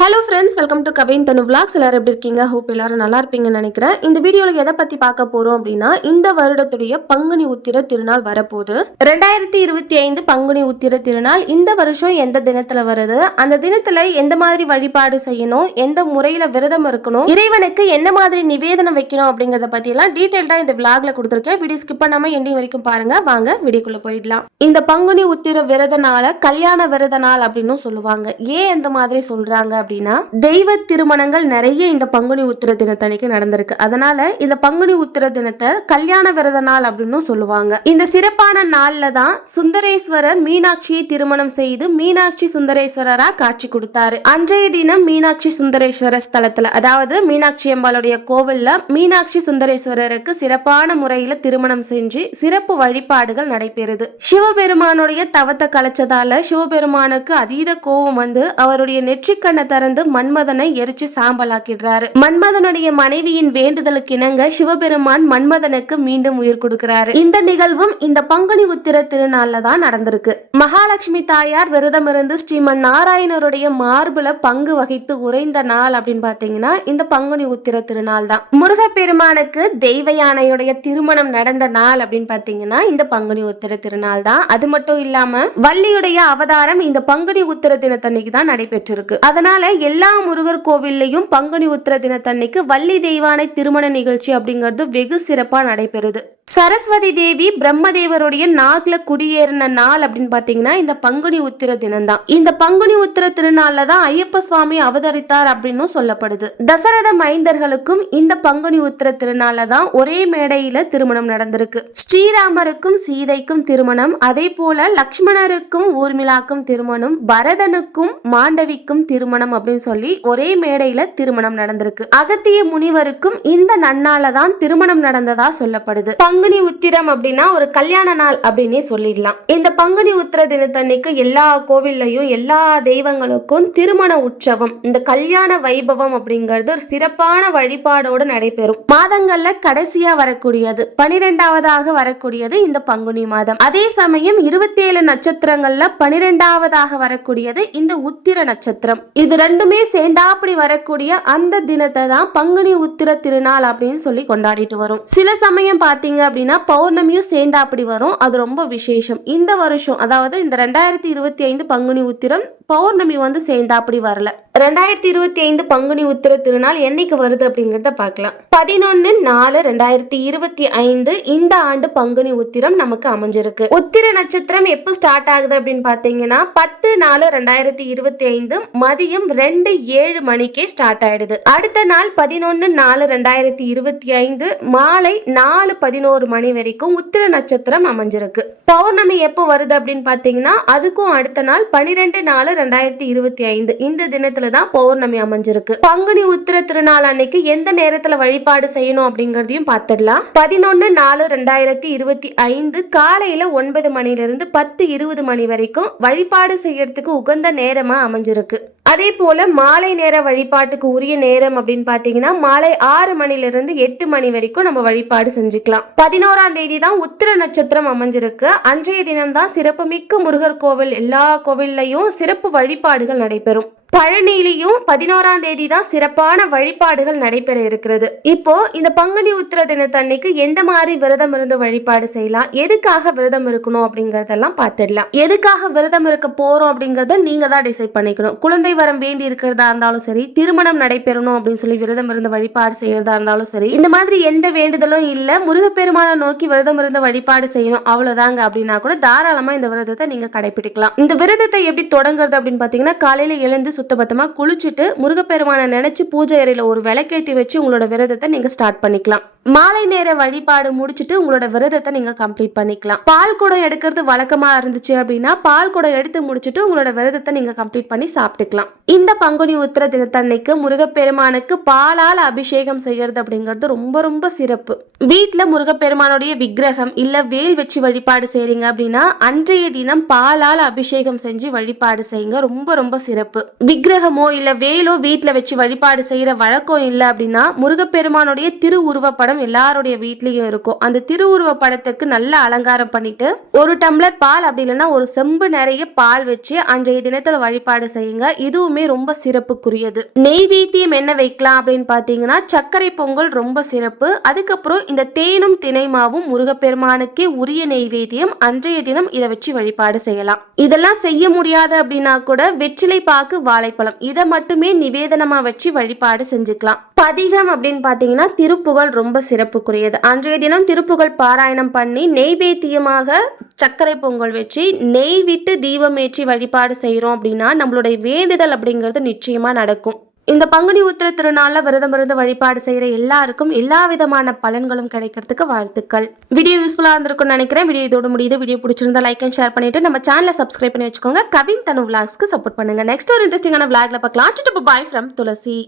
Hello friends, welcome to Kavin Thanu vlogs. எல்லாரும் எப்படி இருக்கீங்க? ஹோப் எல்லாரும் நல்லா இருப்பீங்கன்னு நினைக்கிறேன். இந்த வீடியோவில் எதை பற்றி பார்க்க போகிறோம் அப்படின்னா, இந்த வருடத்துடைய பங்குனி உத்திர திருநாள் வரப்போகுது. 2025 பங்குனி உத்திர திருநாள் இந்த வருஷம் எந்த தினத்தில் வருது, அந்த தினத்தில் எந்த மாதிரி வழிபாடு செய்யணும், எந்த முறையில் விரதம் இருக்கணும், இறைவனுக்கு என்ன மாதிரி நிவேதனம் வைக்கணும் அப்படிங்கிறத பற்றியெல்லாம் டீட்டெயில்டாக இந்த விளாக்ல கொடுத்துருக்கேன். வீடியோ ஸ்கிப் பண்ணாமல் எண்டிங் வரைக்கும் பாருங்க. வாங்க வீடியோக்குள்ளே போயிடலாம். இந்த பங்குனி உத்திர விரத நாளை கல்யாண விரத நாள் அப்படின்னு சொல்லுவாங்க. ஏன் இந்த மாதிரி சொல்றாங்க அப்படின்னா, தெய்வ திருமணங்கள் நிறைய இந்த பங்குனி உத்திர தினத்தன்னைக்கு நடந்திருக்கு. அதனால இந்த பங்குனி உத்திர தினத்தை கல்யாண விரத நாள் அப்படின்னு சொல்லுவாங்க. இந்த சிறப்பான நாள்ல தான் சுந்தரேஸ்வரர் மீனாட்சியை திருமணம் செய்து மீனாட்சி சுந்தரேஸ்வரரா காட்சி கொடுத்தாரு. அன்றைய தினம் மீனாட்சி சுந்தரேஸ்வரர் ஸ்தலத்துல, அதாவது மீனாட்சி அம்பாளுடைய கோவில்ல மீனாட்சி சுந்தரேஸ்வரருக்கு சிறப்பான முறையில திருமணம் செஞ்சு சிறப்பு வழிபாடுகள் நடைபெறுது. சிவபெருமானுடைய தவத்தை கலைச்சதால சிவபெருமானுக்கு அதீத கோபம் வந்து அவருடைய நெற்றிக்கண்ணை திறந்து மன்மதனை எரிச்சு சாம்பலாக்கிடுறாரு. மன்மதனுடைய மனைவியின் வேண்டுதலுக்கு இணங்க சிவபெருமான் மன்மதனுக்கு மீண்டும் உயிர் கொடுக்கிறாரு. இந்த நிகழ்வும் இந்த பங்குனி உத்திர திருநாள்ல தான் நடந்திருக்கு. மகாலட்சுமி தாயார் விரதம் இருந்து ஸ்ரீமன் நாராயணருடைய மார்புல பங்கு வகித்து உறைந்த நாள் அப்படின்னு பாத்தீங்கன்னா இந்த பங்குனி உத்திர திருநாள் தான். முருகப்பெருமானுக்கு தெய்வ யானையுடைய திருமணம் நடந்த நாள் அப்படின்னு பாத்தீங்கன்னா இந்த பங்குனி உத்திர திருநாள் தான். அது மட்டும் இல்லாம வள்ளியுடைய அவதாரம் இந்த பங்குனி உத்திர தினத்தன்னைக்கு தான் நடைபெற்றிருக்கு. அதனால எல்லா முருகர் கோவில்லையும் பங்குனி உத்திர தினத்தன்னைக்கு வள்ளி தெய்வானை திருமண நிகழ்ச்சி அப்படிங்கிறது வெகு சிறப்பா நடைபெறுது. சரஸ்வதி தேவி பிரம்மதேவருடைய நாகுல குடியேறின நாள் அப்படின்னு பாத்தீங்கன்னா இந்த பங்குனி உத்திர தினம் தான். இந்த பங்குனி உத்திர திருநாள்ல தான் ஐயப்ப சுவாமி அவதரித்தார் அப்படின்னு சொல்லப்படுது. தசரத மைந்தர்களுக்கும் இந்த பங்குனி உத்திர திருநாள்ல தான் ஒரே மேடையில திருமணம் நடந்திருக்கு. ஸ்ரீராமருக்கும் சீதைக்கும் திருமணம், அதே போல லக்ஷ்மணருக்கும் ஊர்மிளாக்கும் திருமணம், பரதனுக்கும் மாண்டவிக்கும் திருமணம் அப்படின்னு சொல்லி ஒரே மேடையில திருமணம் நடந்திருக்கு. அகத்திய முனிவருக்கும் இந்த நன்னால தான் திருமணம் நடந்ததா சொல்லப்படுது. பங்குனி உத்திரம் அப்படின்னா ஒரு கல்யாண நாள் அப்படின்னே சொல்லிடலாம். இந்த பங்குனி உத்திர தினத்தன்னைக்கு எல்லா கோவில்லையும் எல்லா தெய்வங்களுக்கும் திருமண உற்சவம், இந்த கல்யாண வைபவம் அப்படிங்கிறது ஒரு சிறப்பான வழிபாடோடு நடைபெறும். மாதங்கள்ல கடைசியா வரக்கூடியது 12வதாக வரக்கூடியது இந்த பங்குனி மாதம். அதே சமயம் 27 நட்சத்திரங்கள்ல 12வதாக வரக்கூடியது இந்த உத்திர நட்சத்திரம். இது ரெண்டுமே சேர்ந்தாப்படி வரக்கூடிய அந்த தினத்தை தான் பங்குனி உத்திர திருநாள் அப்படின்னு சொல்லி கொண்டாடிட்டு வரும். சில சமயம் பாத்தீங்க அப்படின்னா பௌர்ணமியும் சேர்ந்தா அப்படி வரும். அது ரொம்ப விசேஷம். இந்த வருஷம், அதாவது இந்த 2025 பங்குனி உத்திரம் பௌர்ணமி வந்து சேர்ந்தா அப்படி வரல. 2025 பங்குனி உத்திர திருநாள் என்னைக்கு வருது அப்படிங்கறத பார்க்கலாம். 11/4/2025 இந்த ஆண்டு பங்குனி உத்திரம் நமக்கு அமைஞ்சிருக்கு. உத்திர நட்சத்திரம் எப்போ ஸ்டார்ட் ஆகுது அப்படின்னு பாத்தீங்கன்னா 10/4/2025 மதியம் 2:07 மணிக்கே ஸ்டார்ட் ஆயிடுது. அடுத்த நாள் 11/4/2025 மாலை 4:11 மணி வரைக்கும் உத்திர நட்சத்திரம் அமைஞ்சிருக்கு. பௌர்ணமி எப்போ வருது அப்படின்னு பாத்தீங்கன்னா அதுக்கும் அடுத்த நாள் 12/4/2025 இந்த தினத்துல தான் பௌர்ணமி அமைஞ்சிருக்கு. பங்குனி உத்திர திருநாள் அன்னைக்கு எந்த நேரத்துல வழிபாடு செய்யணும் அப்படிங்கறதையும் பார்த்துடலாம். 11/4/2025 காலையில 9 மணிலிருந்து 10:20 மணி வரைக்கும் வழிபாடு செய்யறதுக்கு உகந்த நேரமா அமைஞ்சிருக்கு. அதே போல மாலை நேர வழிபாட்டுக்கு உரிய நேரம் அப்படின்னு பாத்தீங்கன்னா மாலை 6 மணிலிருந்து 8 மணி வரைக்கும் நம்ம வழிபாடு செஞ்சுக்கலாம். 11ஆம் தேதி தான் உத்திர நட்சத்திரம் அமைஞ்சிருக்கு. அன்றைய தினம் தான் சிறப்பு மிக்க முருகர் கோவில் எல்லா கோவில்லையும் சிறப்பு வழிபாடுகள் நடைபெறும். பழனியிலையும் 11ஆம் தேதி தான் சிறப்பான வழிபாடுகள் நடைபெற இருக்கிறது. இப்போ இந்த பங்குனி உத்திர தினத்தன்னைக்கு எந்த மாதிரி விரதம் இருந்து வழிபாடு செய்யலாம், எதுக்காக விரதம் இருக்கணும் அப்படிங்கறதெல்லாம் பார்த்துடலாம். எதுக்காக விரதம் இருக்க போறோம் அப்படிங்கறத நீங்க தான் டிசைட் பண்ணிக்கணும். குழந்தை வரம் வேண்டி இருக்கிறதா இருந்தாலும் சரி, திருமணம் நடைபெறணும் அப்படின்னு சொல்லி விரதம் இருந்து வழிபாடு செய்யறதா இருந்தாலும் சரி, இந்த மாதிரி எந்த வேண்டுதலும் இல்ல, முருகப்பெருமானை நோக்கி விரதம் இருந்து வழிபாடு செய்யணும் அவ்வளவுதாங்க அப்படின்னா கூட தாராளமா இந்த விரதத்தை நீங்க கடைபிடிக்கலாம். இந்த விரதத்தை எப்படி தொடங்குறது அப்படின்னு பாத்தீங்கன்னா காலையில எழுந்து சுத்தபத்தமா குளிச்சுட்டு முருகப்பெருமானை நினைச்சு பூஜை அறையில ஒரு விளக்கேத்தி வச்சு உங்களோட விரதத்தை நீங்க ஸ்டார்ட் பண்ணிக்கலாம். மாலை நேர வழிபாடு முடிச்சுட்டு உங்களோட விரதத்தை நீங்க கம்ப்ளீட் பண்ணிக்கலாம். பால் குடம் எடுக்கிறது வழக்கமா இருந்துச்சு அப்படின்னா பால் குடம் எடுத்து முடிச்சுட்டு உங்களோட விரதத்தை நீங்க கம்ப்ளீட் பண்ணி சாப்பிட்டுக்கலாம். இந்த பங்குனி உத்திர தினத்தன்னைக்கு முருகப்பெருமானுக்கு பாலால் அபிஷேகம் செய்யறது அப்படிங்கிறது ரொம்ப ரொம்ப சிறப்பு. வீட்டுல முருகப்பெருமானுடைய விக்கிரகம் இல்ல வேல் வச்சு வழிபாடு செய்றீங்க அப்படின்னா அன்றைய தினம் பாலால் அபிஷேகம் செஞ்சு வழிபாடு செய்யுங்க. ரொம்ப ரொம்ப சிறப்பு. விக்கிரகமோ இல்ல வேலோ வீட்டுல வச்சு வழிபாடு செய்யற வழக்கம் இல்லை அப்படின்னா முருகப்பெருமானுடைய திருவுருவப்படம் எல்லாருடைய வீட்லயும் இருக்கும். அந்த திருவுருவ படத்துக்கு நல்ல அலங்காரம் பண்ணிட்டு ஒரு டம்ளர் பால் அப்படி இல்லைன்னா ஒரு செம்பு நிறைய பால் வச்சு அன்றைய தினத்துல வழிபாடு செய்யுங்க. இதுவுமே ரொம்ப சிறப்புக்குரியது. நெய்வேத்தியம் என்ன வைக்கலாம் அப்படின்னு பாத்தீங்கன்னா சர்க்கரை பொங்கல் ரொம்ப சிறப்பு. அதுக்கப்புறம் இந்த தேனும் தினைமாவும் முருகப்பெருமானுக்கே உரிய நெய்வேத்தியம். அன்றைய தினம் இதை வச்சு வழிபாடு செய்யலாம். இதெல்லாம் செய்ய முடியாது அப்படின்னா கூட வெற்றிலை பாக்கு வாழைப்பழம் இதை மட்டுமே நிவேதனமா வச்சு வழிபாடு செஞ்சுக்கலாம். பதிகம் அப்படின்னு பாத்தீங்கன்னா திருப்புகழ் ரொம்ப சிறப்புக்குரியது. அன்றைய தினம் திருப்புகழ் பாராயணம் பண்ணி நெய்வேத்தியமாக சர்க்கரை பொங்கல் வச்சு நெய் விட்டு தீபமேற்றி வழிபாடு செய்யறோம் அப்படின்னா நம்மளுடைய வேண்டுதல் அப்படிங்கிறது நிச்சயமா நடக்கும். இந்த பங்குனி உத்திர திருநாள்ல விரதம் இருந்து வழிபாடு செய்யற எல்லாருக்கும் எல்லா விதமான பலன்களும் கிடைக்கிறதுக்கு வாழ்த்துக்கள். வீடியோ யூஸ்ஃபுல்லா இருந்திருக்கும்னு நினைக்கிறேன். வீடியோ இதோட முடியுது. வீடியோ பிடிச்சிருந்தா லைக் அண்ட் ஷேர் பண்ணிட்டு நம்ம சேனலை சப்ஸ்கிரைப் பண்ணி வச்சுக்கோங்க. கவின் தனு விளாக்ஸ்க்கு சப்போர்ட் பண்ணுங்க. நெக்ஸ்ட் ஒரு இன்ட்ரெஸ்டிங்கான விளாக்ல பார்க்கலாம். Bye from Thulasi.